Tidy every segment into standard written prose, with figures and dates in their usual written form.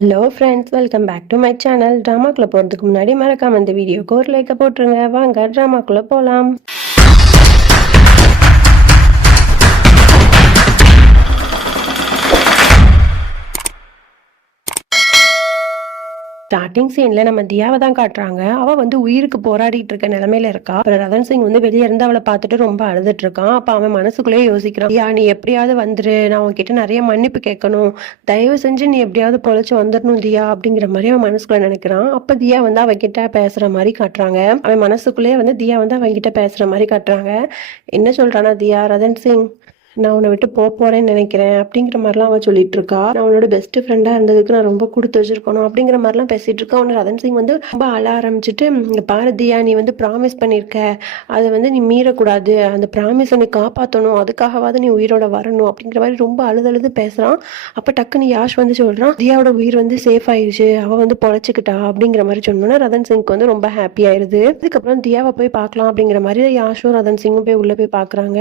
Hello friends, welcome back to my channel. ட்ராமாக்குள்ளே போகிறதுக்கு முன்னாடி மறக்காம இந்த வீடியோக்கு ஒரு லைக்கை போட்டுருங்க. வாங்க ட்ராமாக்குள்ளே போகலாம். ஸ்டார்டிங் சீன்ல நம்ம தியாவை தான் காட்டுறாங்க. அவ வந்து உயிருக்கு போராடிட்டு இருக்க நிலைமையில இருக்கா. அப்புறம் ரதன் சிங் வந்து வெளியே இருந்து அவளை பார்த்துட்டு ரொம்ப அழுதுட்டு இருக்கான். அப்ப அவன் மனசுக்குள்ளேயே யோசிக்கிறான், தியா நீ எப்படியாவது வந்துரு, நான் உன்கிட்ட நிறைய மன்னிப்பு கேட்கணும், தயவு செஞ்சு நீ எப்படியாவது பொழைச்சு வந்துடணும் தியா அப்படிங்கிற மாதிரி அவன் மனசுக்குள்ள நினைக்கிறான். அப்ப தியா வந்து அவகிட்ட பேசுற மாதிரி காட்டுறாங்க. அவன் மனசுக்குள்ளேயே வந்து தியா வந்து அவங்கிட்ட பேசுற மாதிரி காட்டுறாங்க. என்ன சொல்றானா தியா, ரதன் சிங் நான் உன்னை விட்டு போறேன்னு நினைக்கிறேன் அப்படிங்கிற மாதிரிலாம் அவன் சொல்லிட்டு இருக்கா. நான் உன்னோட பெஸ்ட் ஃப்ரெண்டா இருந்ததுக்கு நான் ரொம்ப கொடுத்து வச்சிருக்கணும் அப்படிங்கிற மாதிரிலாம் பேசிட்டு இருக்கா. உன்னை ரதன் சிங் வந்து ரொம்ப அழ ஆரம்பிச்சுட்டு, இங்க பாரு தியா, நீ வந்து ப்ராமிஸ் பண்ணிருக்க, அதை வந்து நீ மீறக்கூடாது, அந்த ப்ராமிஸை நீ காப்பாற்றணும், அதுக்காகவாது நீ உயிரோட வரணும் அப்படிங்கிற மாதிரி ரொம்ப அழுது பேசுறான். அப்ப டக்குன்னு யாஷ் வந்து சொல்றான், தியாவோட உயிர் வந்து சேஃப் ஆயிடுச்சு, அவ வந்து பொழைச்சிக்கிட்டா அப்படிங்கிற மாதிரி சொன்னோன்னா ரதன் சிங்க்கு வந்து ரொம்ப ஹாப்பி ஆயிருது. அதுக்கப்புறம் தியாவை போய் பார்க்கலாம் அப்படிங்கிற மாதிரி யாஷும் ரதன் சிங்கும் போய் உள்ள போய் பாக்குறாங்க.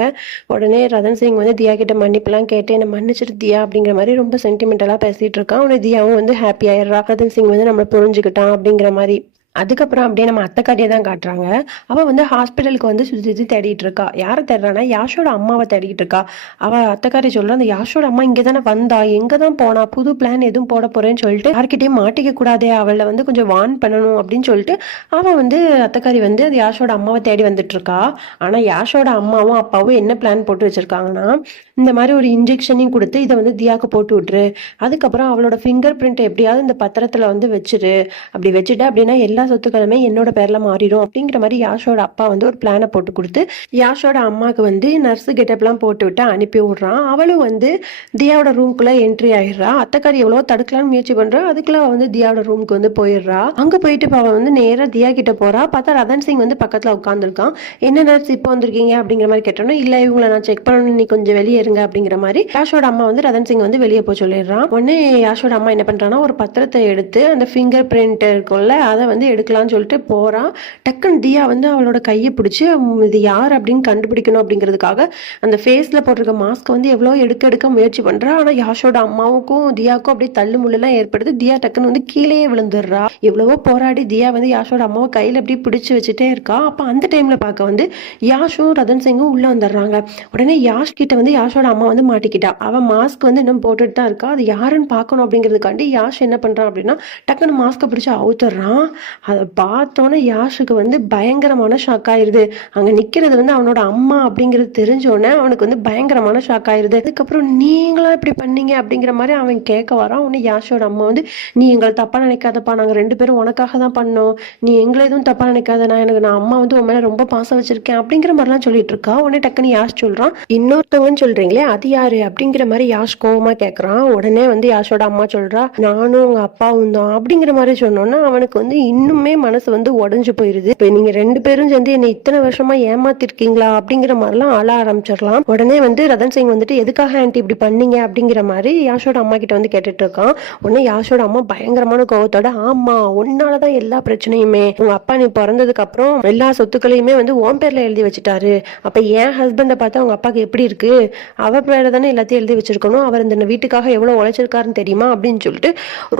உடனே ரதன் சிங் வந்து தியா கிட்ட மன்னிப்புலாம் கேட்டு என்ன மன்னிச்சிட்டு தியா அப்படிங்கிற மாதிரி ரொம்ப சென்டிமெண்டலா பேசிட்டு இருக்கான். உடனே தியாவும் வந்து ஹாப்பி ஆயிடுறா, ரதன் சிங் வந்து நம்மளை புரிஞ்சுக்கிட்டான் அப்படிங்கிற மாதிரி. அதுக்கப்புறம் அப்படியே நம்ம அத்தைக்காரியை தான் காட்டுறாங்க. அவள் வந்து ஹாஸ்பிட்டலுக்கு வந்து சுற்றி சுற்றி தேடிட்டு இருக்கா. யாரை தேடுறான்னா யாஷோட அம்மாவை தேடிட்டு இருக்கா. அவள் அத்தைக்காரி சொல்கிறா, அந்த யாஷோட அம்மா இங்கே தானே வந்தா, எங்கே தான் போனா, புது பிளான் எதுவும் போட போறேன்னு சொல்லிட்டு யார்கிட்டயும் மாட்டிக்க கூடாதே, அவளை வந்து கொஞ்சம் வார்ன் பண்ணணும் அப்படின்னு சொல்லிட்டு அவள் வந்து அத்தைக்காரி வந்து அது யாஷோட அம்மாவை தேடி வந்துட்டு இருக்கா. ஆனால் யாஷோட அம்மாவும் அப்பாவும் என்ன பிளான் போட்டு வச்சிருக்காங்கன்னா, இந்த மாதிரி ஒரு இன்ஜெக்ஷனையும் கொடுத்து இதை வந்து தியாக்கு போட்டு விட்டுரு, அதுக்கப்புறம் அவளோட ஃபிங்கர் பிரிண்ட் எப்படியாவது இந்த பத்திரத்தில் வந்து வச்சிரு, அப்படி வச்சுட்டு அப்படின்னா எல்லா சொத்துக்களுமே என்னோட பேர்ல மாறிடும் அப்படிங்கிற மாதிரி யாஷோட அப்பா வந்து ஒரு பிளானை போட்டு கொடுத்து யாஷோட அம்மாவுக்கு வந்து நர்ஸு கெட்டப்லாம் போட்டு விட்டு அனுப்பி விடுறான். அவளும் வந்து தியாவோட ரூம்குள்ள என்ட்ரி ஆயிடுறா. அத்தைக்காரி எவ்வளோ தடுக்கலாம்னு முயற்சி பண்றா. அதுக்குள்ள அவ வந்து தியாவோட ரூமுக்கு வந்து போயிடுறா. அங்க போயிட்டு அவ வந்து நேரா தியா கிட்ட போறா. பார்த்தா ரதன் சிங் வந்து பக்கத்துல உட்காந்துருக்கான். என்ன நர்ஸ் இப்போ வந்திருக்கீங்க அப்படிங்கிற மாதிரி கேட்டோன்னா, இல்ல இவங்களை நான் செக் பண்ணணும், நீ கொஞ்சம் வெளியே இருங்க அப்படிங்கிற மாதிரி யாஷோட அம்மா வந்து ரதன் சிங் வந்து வெளியே போய் சொல்லிடுறான். உடனே யாஷோட அம்மா என்ன பண்றான்னா, ஒரு பத்திரத்தை எடுத்து அந்த ஃபிங்கர் பிரிண்ட் இருக்கும்ல அதை வந்து எடுக்கலாம்னு சொல்லிட்டு போறான். டக்குன்னு தியா வந்து அவளோட கையை பிடிச்சி இது யார் அப்படின்னு கண்டுபிடிக்கணும் அப்படிங்கிறதுக்காக அந்த ஃபேஸ்ல போட்டிருக்க மாஸ்க் வந்து எவ்வளோ எடுக்க முயற்சி பண்றா. ஆனா யாஷோட அம்மாவுக்கும் தியாவுக்கும் அப்படியே தள்ளு முள்ளெல்லாம் ஏற்படுது. தியா டக்குன்னு வந்து கீழே விழுந்துடுறா. எவ்வளவோ போராடி தியா வந்து யாஷோட அம்மாவை கையில அப்படியே பிடிச்சு வச்சுட்டே இருக்கா. அப்ப அந்த டைம்ல பார்க்க வந்து யாஷும் ரதன் சிங்கும் உள்ள வந்துடுறாங்க. உடனே யாஷ் கிட்ட வந்து யாஷோட அம்மா வந்து மாட்டிக்கிட்டா. அவன் மாஸ்க் வந்து இன்னும் போட்டுட்டு தான் இருக்கா. அது யாருன்னு பார்க்கணும் அப்படிங்கிறதுக்காண்டி யாஷ் என்ன பண்றான் அப்படின்னா, டக்குன்னு மாஸ்கை பிடிச்சி அவுத்துறான். அதை பார்த்தோன்னே யாஷுக்கு வந்து பயங்கரமான ஷாக் ஆயிருது. அங்க நிக்கிறது வந்து அவனோட அம்மா அப்படிங்கிறது தெரிஞ்சோடனே அவனுக்கு வந்து பயங்கரமான ஷாக் ஆயிருது. அதுக்கப்புறம் நீங்களா இப்படி பண்ணீங்க அப்படிங்கிற மாதிரி அவன் கேட்க வரான். உடனே யாஷோட அம்மா வந்து, நீ எங்களை தப்பா நினைக்காதப்பா, நாங்க 2 பேரும் உனக்காக தான் பண்ணோம், நீ எங்களை எதுவும் தப்பா நினைக்காத, நான் அம்மா வந்து உன் மேல ரொம்ப பாசம் வச்சிருக்கேன் அப்படிங்கிற மாதிரிலாம் சொல்லிட்டு இருக்கா. உடனே டக்குன்னு யாஷ் சொல்றான், இன்னொருத்தவன்னு சொல்றீங்களே அது யாரு அப்படிங்கிற மாதிரி யாஷ் கோவமா கேட்கறான். உடனே வந்து யாஷோட அம்மா சொல்றா, நானும் உங்க அப்பாவும் தான் அப்படிங்கிற மாதிரி சொன்னோன்னா அவனுக்கு வந்து இன்னுமே மனசு வந்து உடஞ்சு போயிருது. இப்ப நீங்க 2 பேரும் சேர்ந்து என்னை இத்தனை வருஷமா ஏமாத்திருக்கீங்களா அப்படிங்கிற மாதிரிலாம் அழ ஆரம்பிச்சிடலாம். உடனே வந்து ரதன் சிங் வந்துட்டு, எதுக்காக ஆன்ட்டி இப்படி பண்ணீங்க அப்படிங்கிற மாதிரி யாஷோட அம்மா கிட்ட வந்து கேட்டுட்டு இருக்கான். உடனே யாஷோட அம்மா பயங்கரமான கோவத்தோட, ஆமா உன்னாலதான் எல்லா பிரச்சனையுமே, உங்க அப்பா நீ பிறந்ததுக்கு அப்புறம் எல்லா சொத்துக்களையுமே வந்து உன் பேர்ல எழுதி வச்சுட்டாரு, அப்ப என் ஹஸ்பண்டை பார்த்தா உங்க அப்பாக்கு எப்படி இருக்கு, அவ பேர்ல தானே எல்லாத்தையும் எழுதி வச்சிருக்கணும், அவர் இந்த வீட்டுக்காக எவ்வளவு உழைச்சிருக்காருன்னு தெரியுமா அப்படின்னு சொல்லிட்டு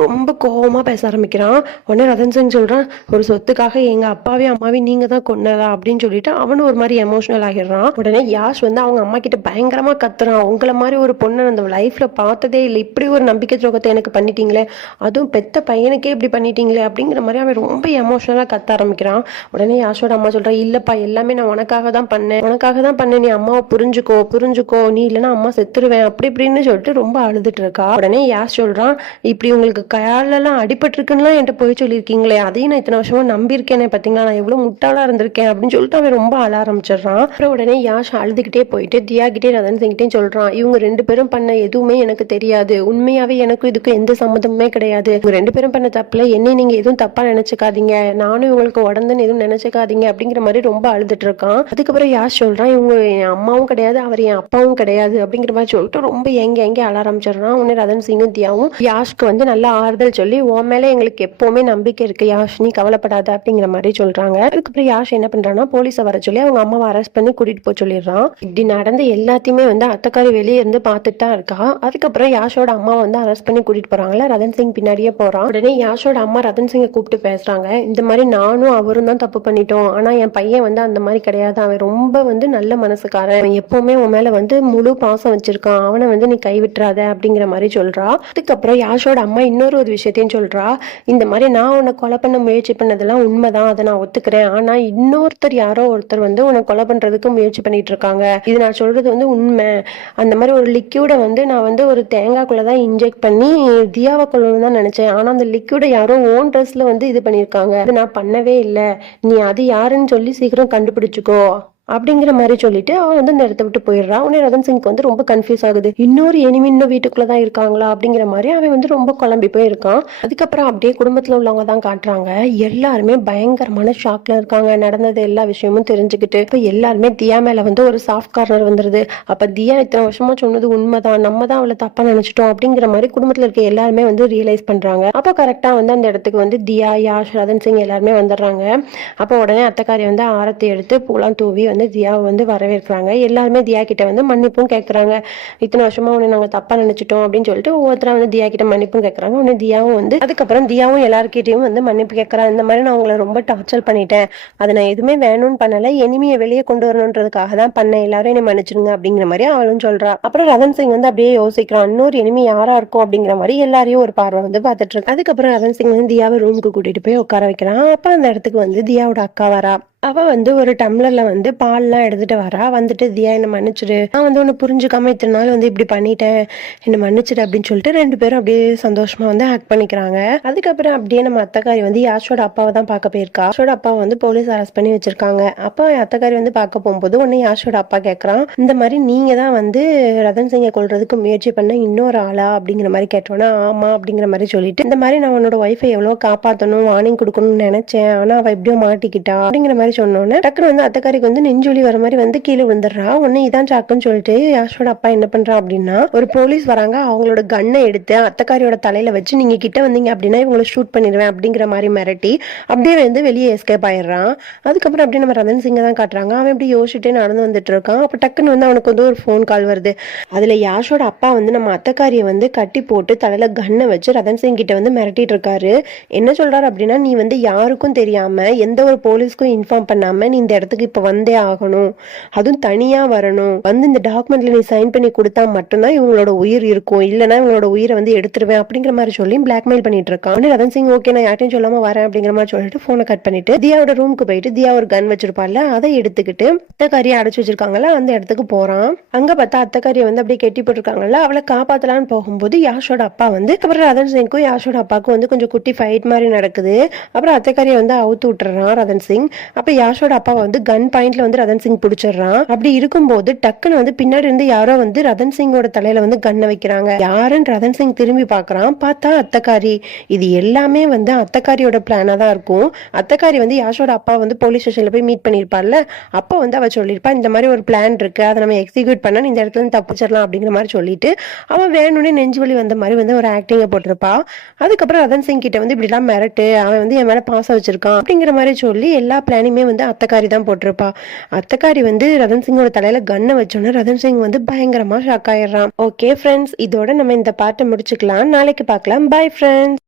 ரொம்ப கோவமா பேச ஆரம்பிக்கிறான். உடனே ரதன் சிங் சொல்றான், ஒரு சொத்துக்காக எங்க அப்பாவையும் அம்மாவையும் நீங்க தான் கொன்னதா அப்படின்னு சொல்லிட்டு அவனும் ஒரு மாதிரி எமோஷனல் ஆகிடுறான். உடனே யாஷ் வந்து அவங்க அம்மா கிட்ட பயங்கரமா கத்துறான், உங்களை மாதிரி ஒரு பொண்ணை அந்த லைஃப்ல பார்த்ததே இல்லை, இப்படி ஒரு நம்பிக்கை துரோகத்தை எனக்கு பண்ணிட்டீங்களே, அதுவும் பெத்த பையனுக்கே இப்படி பண்ணிட்டீங்களே அப்படிங்கிற மாதிரி அவன் ரொம்ப எமோஷனலா கத்த ஆரம்பிக்கிறான். உடனே யாஷோட அம்மா சொல்றா, இல்லப்பா எல்லாமே நான் உனக்காக தான் பண்ணேன், நீ அம்மாவை புரிஞ்சுக்கோ, நீ இல்லைன்னா அம்மா செத்துருவேன் அப்படி இப்படின்னு சொல்லிட்டு ரொம்ப அழுதுட்டு இருக்கா. உடனே யாஷ் சொல்றான், இப்படி உங்களுக்கு கையாலெல்லாம் அடிபட்டிருக்குன்னா என்கிட்ட போய் சொல்லியிருக்கீங்களே, அதையும் நான் இத்தனை வருஷமா நம்பியிருக்கேனே, பாத்தீங்களா நான் எவ்வளவு முட்டாளா இருந்திருக்கேன் அப்படின்னு சொல்லிட்டு அவன் ரொம்ப அழ ஆரம்பிச்சிடறான். அப்புறம் உடனே யாஷ் அழுதுகிட்டே போயிட்டு தியா கிட்டே ரதன் சிங்கிட்டே சொல்றான், இவங்க 2 பேரும் பண்ண எதுவுமே எனக்கு தெரியாது, உண்மையாவே எனக்கும் இதுக்கு எந்த சம்மந்தமுமே கிடையாது, இவங்க 2 பேரும் பண்ண தப்புல என்னை நீங்க எதுவும் தப்பா நினைச்சுக்காதீங்க, நானும் இவங்களுக்கு உடந்தன்னு எதுவும் நினைச்சுக்காதீங்க அப்படிங்கிற மாதிரி ரொம்ப அழுதுட்டு இருக்கான். அதுக்கப்புறம் யாஷ் சொல்றான், இவங்க என் அம்மாவும் கிடையாது, அவர் என் அப்பாவும் கிடையாது அப்படிங்கிற மாதிரி சொல்லிட்டு ரொம்ப எங்க அழ ஆரம்பிச்சிடறான். உடனே ரதன் சிங்கும் தியாவும் யாஷ்க்கு வந்து நல்லா ஆறுதல் சொல்லி, உன் மேல எங்களுக்கு எப்பவுமே நம்பிக்கை இருக்கு யாஷ், யாஷ், நீ கவலைப்படாத அப்படிங்கிற மாதிரி சொல்றாங்க. அதுக்கப்புறம் யாஷ் என்ன பண்றான்னா போலீஸை வர சொல்லி அவங்க அம்மாவை அரெஸ்ட் பண்ணி கூட்டிட்டு போய் சொல்லிடுறான். இப்படி நடந்த எல்லாத்தையுமே வந்து அத்தைக்காரி வெளியே இருந்து பார்த்துட்டு தான் இருக்கா. அதுக்கப்புறம் யாஷோட அம்மா வந்து அரெஸ்ட் பண்ணி கூட்டிட்டு போறாங்களா, ரதன் சிங் பின்னாடியே போறான். உடனே யாஷோட அம்மா ரதன் சிங்கை கூப்பிட்டு பேசுறாங்க. இந்த மாதிரி நானும் அவரும் தான் தப்பு பண்ணிட்டோம், ஆனா என் பையன் வந்து அந்த மாதிரி கிடையாது, அவன் ரொம்ப வந்து நல்ல மனசுக்காரன், அவன் எப்பவுமே உன் மேல வந்து முழு பாசம் வச்சிருக்கான், அவனை வந்து நீ கைவிட்டுறாத அப்படிங்கிற மாதிரி சொல்றா. அதுக்கப்புறம் யாஷோட அம்மா ஒரு விஷயத்தையும் சொல்றா. இந்த மாதிரி நான் உன்னை கொலை பண்ண முயற்சி பண்ணதெல்லாம் உண்மைதான், அதை நான் ஒத்துக்கிறேன், ஆனா இன்னொருத்தர் யாரோ ஒருத்தர் வந்து உன்னை கொலை பண்றதுக்கு முயற்சி பண்ணிட்டு இருக்காங்க, இது நான் சொல்றது வந்து உண்மை. அந்த மாதிரி ஒரு லிக்யூட வந்து நான் வந்து ஒரு தேங்காய்க்குள்ளதான் இன்ஜெக்ட் பண்ணி தியாவை கொள்ளணும்னு தான் நினைச்சேன், ஆனா அந்த லிக்யூட யாரோ ஓன் ட்ரெஸ்ல வந்து இது பண்ணிருக்காங்க, அது நான் பண்ணவே இல்லை, நீ அது யாருன்னு சொல்லி சீக்கிரம் கண்டுபிடிச்சுக்கோ அப்படிங்கிற மாதிரி சொல்லிட்டு அவன் வந்து அந்த இடத்த விட்டு போயிடுறான். உடனே ரதன் சிங்க்கு வந்து ரொம்ப கன்ஃபியூஸ் ஆகுது, இன்னொரு எனிமி இன்னும் வீட்டுக்குள்ளதான் இருக்காங்களா அப்படிங்கிற மாதிரி அவன் வந்து ரொம்ப குழம்பி போயிருக்கான். அதுக்கப்புறம் அப்படியே குடும்பத்துல உள்ளவங்க தான் காட்டுறாங்க. எல்லாருமே பயங்கரமான ஷாக்ல இருக்காங்க. நடந்தது எல்லா விஷயமும் தெரிஞ்சுக்கிட்டு இப்ப எல்லாருமே தியா மேல வந்து ஒரு சாஃப்ட் கார்னர் வந்துருது. அப்ப தியா இத்தனை வருஷமா சொன்னது உண்மைதான், நம்ம தான் அவளை தப்பா நினைச்சிட்டோம் அப்படிங்கிற மாதிரி குடும்பத்துல இருக்க எல்லாருமே வந்து ரியலைஸ் பண்றாங்க. அப்போ கரெக்டா வந்து அந்த இடத்துக்கு வந்து தியா, யாஷ், ரதன் சிங் எல்லாருமே வந்துடுறாங்க. அப்போ உடனே அத்தைக்காரி வந்து ஆரத்தி எடுத்து பூலாம் தூவி வந்து தியாவை வந்து வரவேற்கிறாங்க. எல்லாருமே தியா கிட்ட வந்து மன்னிப்பும் கேட்கறாங்க. இத்தனை வருஷமா உன்னை நாங்க தப்பா நினைச்சிட்டோம் அப்படின்னு சொல்லிட்டு ஒவ்வொருத்தரா வந்து தியா கிட்ட மன்னிப்பும் கேட்கறாங்க. உடனே தியாவும் வந்து அதுக்கப்புறம் தியாவும் எல்லாருக்கிட்டையும் வந்து மன்னிப்பு கேட்கறான். இந்த மாதிரி நான் உங்களை ரொம்ப டார்ச்சர் பண்ணிட்டேன், அதை நான் எதுவுமே வேணும்னு பண்ணல, எனிமையை வெளியே கொண்டு வரணுன்றதுக்காக தான் பண்ணேன், எல்லாரும் என்னை மன்னிச்சிருங்க அப்படிங்கிற மாதிரி அவளும் சொல்றா. அப்புறம் ரதன் சிங் வந்து அப்படியே யோசிக்கிறான், இன்னொரு எனிமி யாரா இருக்கும் அப்படிங்கிற மாதிரி எல்லாரையும் ஒரு பார்வை வந்து பார்த்துட்டு இருக்கு. அதுக்கப்புறம் ரதன் சிங் வந்து தியாவை ரூமுக்கு கூட்டிட்டு போய் உட்கார வைக்கிறான். அப்ப அந்த இடத்துக்கு வந்து தியாவோட அக்கா வரா. அவ வந்து ஒரு டம்ளர்ல வந்து பால்லாம் எடுத்துட்டு வரா. வந்துட்டு தியா என்ன மன்னிச்சிடு, நான் வந்து ஒன்னு புரிஞ்சுக்காம இத்தனை நாள் வந்து இப்படி பண்ணிட்டேன், என்ன மன்னிச்சிடு அப்படின்னு சொல்லிட்டு ரெண்டு பேரும் அப்படியே சந்தோஷமா வந்து ஆக்ட் பண்ணிக்கிறாங்க. அதுக்கப்புறம் அப்படியே நம்ம அத்தைக்காரி வந்து யாஷோட அப்பாவை தான் பார்க்க போயிருக்கா. யாஷோட அப்பாவை வந்து போலீஸ் அரெஸ்ட் பண்ணி வச்சிருக்காங்க. அப்போ அத்தைக்காரி வந்து பார்க்க போகும்போது உடனே யாஷோட அப்பா கேட்கறான், இந்த மாதிரி நீங்க தான் வந்து ரதன் சிங்கை கொல்றதுக்கு முயற்சி பண்ண இன்னொரு ஆளா அப்படிங்கிற மாதிரி கேட்டோன்னா ஆமா அப்படிங்கிற மாதிரி சொல்லிட்டு, இந்த மாதிரி நான் உன்னோட ஒய்ஃபை எவ்வளவு காப்பாற்றணும், வார்னிங் கொடுக்கணும்னு நினைச்சேன், ஆனா அவ எப்படியோ மாட்டிக்கிட்டா அப்படிங்கிற மாதிரி சொன்னோன்னே டக்குனு வந்து அத்தைக்காரிக்கு வந்து நெஞ்சொலி வர மாதிரி வந்து கீழே விழுந்துடுறா. உடனே இதான் சாக்குன்னு சொல்லிட்டு யாஷோட அப்பா என்ன பண்றா அப்படின்னா, ஒரு போலீஸ் வராங்க, அவங்களோட கன்னை எடுத்து அத்தைக்காரியோட தலையில வச்சு நீங்க கிட்ட வந்தீங்க அப்படின்னா இவங்களை ஷூட் பண்ணிடுவேன் அப்படிங்கிற மாதிரி மிரட்டி அப்படியே வந்து வெளியே எஸ்கேப் ஆயிடுறான். அதுக்கப்புறம் அப்படியே நம்ம ரதன் சிங்கை தான் காட்டுறாங்க. அவன் எப்படி யோசிச்சுட்டே நடந்து வந்துட்டு இருக்கான். அப்ப டக்குன்னு வந்து அவனுக்கு வந்து ஒரு ஃபோன் கால் வருது. அதுல யாஷோட அப்பா வந்து நம்ம அத்தைக்காரியை வந்து கட்டி போட்டு தலையில கன்னை வச்சு ரதன் சிங் கிட்ட வந்து மிரட்டிட்டு இருக்காரு. என்ன சொல்றாரு அப்படின்னா, நீ வந்து யாருக்கும் தெரியாம எந்த ஒரு போலீஸ்க்கும் இன்ஃபார்ம் பண்ணாம நீ இந்த இடத்துக்கு இப்ப வந்தே ஆகணும், அதுவும் தனியா வரணும், வந்து இந்த டாக்குமெண்ட்ல நீ சைன் பண்ணி கொடுத்தா மட்டும்தான் இவங்களோட உயிர் இருக்கும், இல்லைன்னா இவங்களோட உயிரை வந்து எடுத்துருவேன் அப்படிங்கிற மாதிரி சொல்லி பிளாக்மெயில் பண்ணிட்டு இருக்கான். ரதன் சிங் ஓகே நான் யார்ட்டையும் சொல்லாம வரேன் அப்படிங்கிற மாதிரி சொல்லிட்டு போனை கட் பண்ணிட்டு தியாவோட ரூமுக்கு போயிட்டு தியா ஒரு கன் வச்சிருப்பால அதை எடுத்துக்கிட்டு அத்தைக்காரியை அடைச்சு வச்சிருக்காங்கல்ல அந்த இடத்துக்கு போறான். அங்க பார்த்தா அத்தைக்காரியை வந்து அப்படியே கெட்டி போட்டிருக்காங்கல்ல, அவளை காப்பாத்தலான்னு போகும்போது யாஷோட அப்பா வந்து அப்புறம் ரதன் சிங்க்கும் யாஷோட அப்பாவுக்கும் வந்து கொஞ்சம் குட்டி ஃபைட் மாதிரி நடக்குது. அப்புறம் அத்தைக்காரியை வந்து அவுத்து விட்டுறான் ரதன் சிங். அப்ப யாஷோட அப்பாவை வந்து கன் பாயிண்ட்ல வந்து ரதன் சிங் பிடிச்சிடுறான். அப்படி இருக்கும்போது டக்குன்னு வந்து பின்னாடி இருந்து யாரோ வந்து ரதன் சிங்கோட தலையில வந்து கன்னை வைக்கிறாங்க. யாருன்னு ரதன் சிங் திரும்பி பாக்குறான். பார்த்தா அத்தைக்காரி. இது எல்லாமே வந்து அத்தைக்காரியோட பிளானா தான் இருக்கும். அத்தைக்காரி வந்து யாஷோட அப்பா வந்து போலீஸ் ஸ்டேஷன்ல போய் மீட் பண்ணிருப்பாள்ல, அப்ப வந்து அவ சொல்லிருப்பா இந்த மாதிரி ஒரு பிளான் இருக்கு, அதை நம்ம எக்ஸிக்யூட் பண்ணா இந்த இடத்துல இருந்து தப்பிச்சிடலாம் அப்படிங்கிற மாதிரி சொல்லிட்டு அவன் வேணும்னே நெஞ்சு வலி வந்த மாதிரி வந்து ஒரு ஆக்டிங்க போட்டிருப்பா. அதுக்கப்புறம் ரதன் சிங் கிட்ட வந்து இப்படி எல்லாம் மிரட்டு, அவன் வந்து என் மேல பாசம் வச்சிருக்கான் அப்படிங்கிற மாதிரி சொல்லி எல்லா பிளானுமே வந்து அத்தைக்காரி தான் போட்டிருப்பா. அத்தைக்காரி வந்து ரதன் சிங்கோட தலையில கன்னை வச்சோன்னா ரதன் சிங் வந்து பயங்கரமா ஷாக் ஆயிடுறான். ஓகே ஃப்ரெண்ட்ஸ், இதோட நம்ம இந்த பாட்டை முடிச்சுக்கலாம். நாளைக்கு பார்க்கலாம். Bye friends.